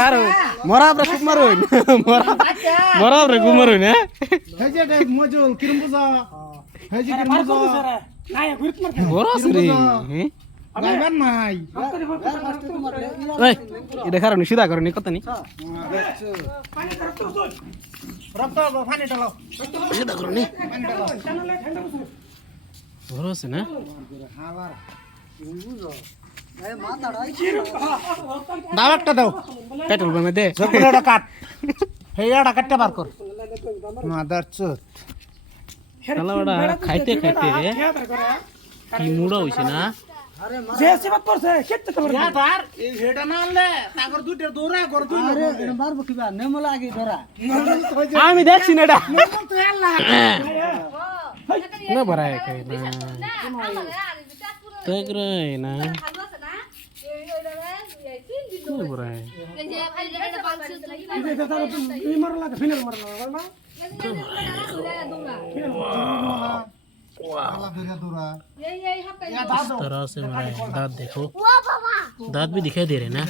কারণ মরা আমরা খুব মারুন মরা আমরা খুব মারুন হ্যাঁ এই যে মজুল কিরম বুঝা এই যে কিরম বুঝা বড় আছে রে গাইবার নাই এই এটা কারণ সিধা করেন কথা নি রক্ত পানি ঢালাও সিধা করেন বড় আছে না দাও একটা দাও পেট্রোল পাম্পে দে জলটা কাট হেয়াটা কাটতে বার কর মাদার চোদ শালাওড়া খাইতে খাইতে কি মুড়া হইছে না যে সেবাত করছে কেতে তো ইয়া তার এই হেডা না আনলে তাগর দুইটা দৌড়া কর দুই আরে মারবো কিবা নেমলা আগে ধরা আমি দেখছি না এটা তো আল্লাহ না বড়ায় কই না তেগরাই না কি বড়ায় মার লাগে ফিনাল মার না আল্লাহ ফিরে দৌড়া इस तरह से मेरा दांत देखो दांत भी दिखाई दे रहे ना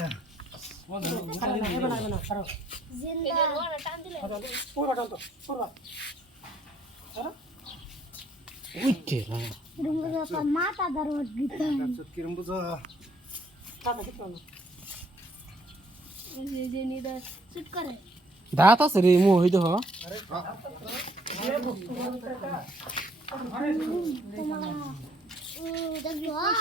उई तेरा माता दरवाज गीता কিরম বুঝা जे नीदा शूट करे दांत আছে রে মো হই দেখো तुम्हाला